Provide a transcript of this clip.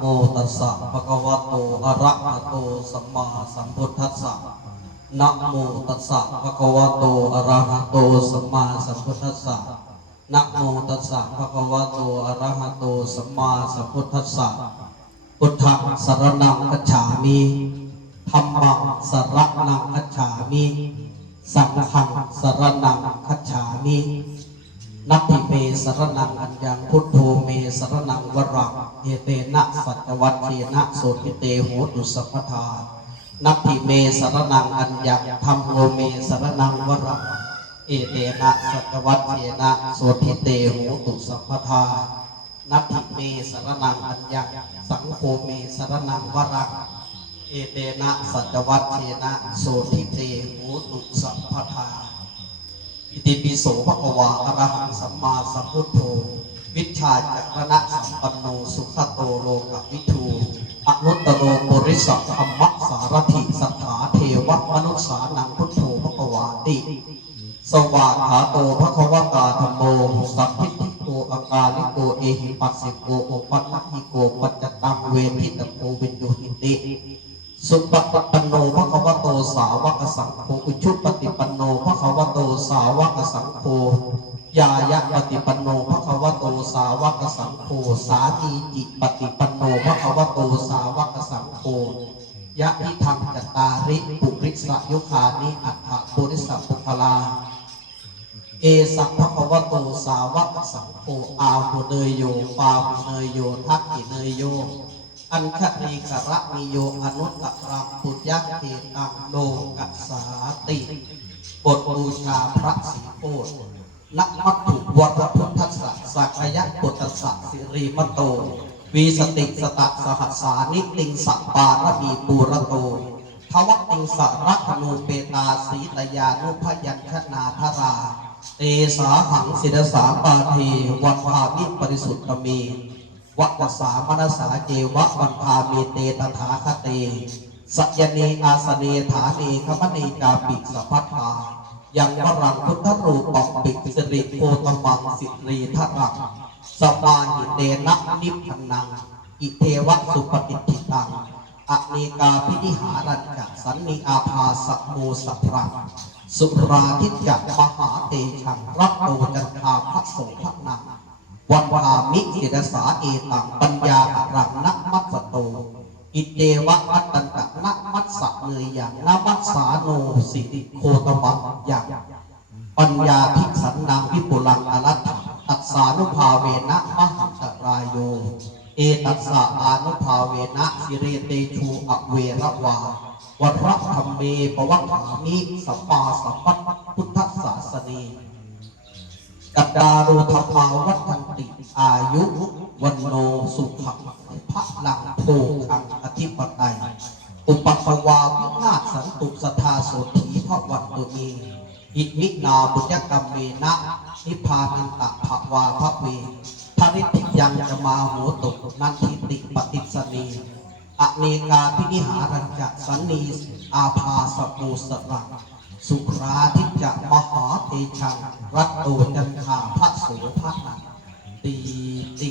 โมตัสสะภะคะวะโตอะระหะโตสัมมาสัมพุทธัสสะนะโมตัสสะภะคะวะโตอะระหะโตสัมมาสัมพุทธัสสะนะโมตัสสะภะคะวะโตอะระหะโตสัมมาสัมพุทธัสสะพุทธังสรณังคัจฉามิธัมมังสรณังคัจฉามิสังฆังสรณังคัจฉามิ นัตถิเมสรนังอัญญังพุทโธเมสรนังวรังเอเตนะสัจวัตเทนะโสติเตโหตุสัพพทานัตถิเมสรนังอัญญังธรรมโมเมสรนังวรังเอเตนะสัจวัตเทนะโสติเตโหตุสัพพทานัตถิเมสรนังอัญญังสังโฆเมสรนังวรังเอเตนะสัจวัตเทนะโสติเตโหตุสัพ อิติปิโสภควาอะระหังสัมมาสัมพุทโธวิชาจักรณะสัมปันโนสุขโตโลกวิทูอนุตตโรปุริสัทธรรมสารถิสัทธาเทวมนุษสานังพุทโธภควาติ สวากขาโตภควตาธรรมโมสัพพิทิโกอังกาลิโกเอหิปัสสิโกโอปัตติโกปัจจตังเวทิตโกวินโยหิติ สุปฏิปันโนภะคะวะโตสาวกสังโฆอุชุปฏิปันโนภะคะวะโตสาวกสังโฆยายะปฏิปันโนภะคะวะโตสาวกสังโฆสามีจิปฏิปันโนภะคะวะโตสาวกสังโฆยะทิทังจตตาริปุริสยุคานิอัฏฐปุริสปุคลาเอสัพพะคะวะโตสาวกสังโฆอาหุเนยโยปาหุเนยโยทักขิเนยโย อันคตีกระนิโยอนุตตรังปุญญเขตังโลกัสสาติบทบูชาพระศรีโคตนักมัตถุวรพุทธสสะสักยะปุตตสสะสิริมโตวีสติสตะสหัสสานิติงสัปปารมีปูระโตทวัติงสรัตนูเปตาสีตยานุพยัญชนาธราเตสาหังศิรสาปาเทวันภาวิปริสุทธเม วัตสามนสาเจวะวันพาเมเตตถาคเต สัจเนอาสเนฐาเนขมณีกาปิสัพพทายังวรังพุทธรูปังปิสิริโพตมังสิรีทรังสปาหิเตนะนิพพนัง อิเทวสุปฏิทิตังอเนกาพินิหารัญจสันนิอาภาสัมโมสัพรังสุราทิจักมหาเตชังรับโตจันทาพระสภนังวัน วามิเสดสาเอตังปัญญาอรังนักมัตสโตอิเตวะอัตตันตะนักมัตสะเนยอย่างนมัสสาโนสิริโคตมังอย่างปัญญาทิสันนังวิปุลังอรัตถะตัสสานุภาเวนะมหัตรายโย เอตัสสะอานุภาเวนะสิเรเตชูอเวระวาวัรธรรมเมปวัตถามิสัมมาสัมปัตพุทธศาสนีกัตตาโรธรรมาวัฏัน ติอายุวันโนสุขังพระลังโพคังอธิปไตยอุปปวาวินาสันตุสทาโสถีพระวันตุมีอิมินาบุญญกรรมเมนะนิพพานันตภาวาพระเวทริติยังจะมาโหตุนันทิติปฏิสนีอเนกาพินิหารัญจสันนีอาภาสปูสรังสุคราทิจะมหาเตชังรัตโตจันทาพระโสภะนัง ตีติ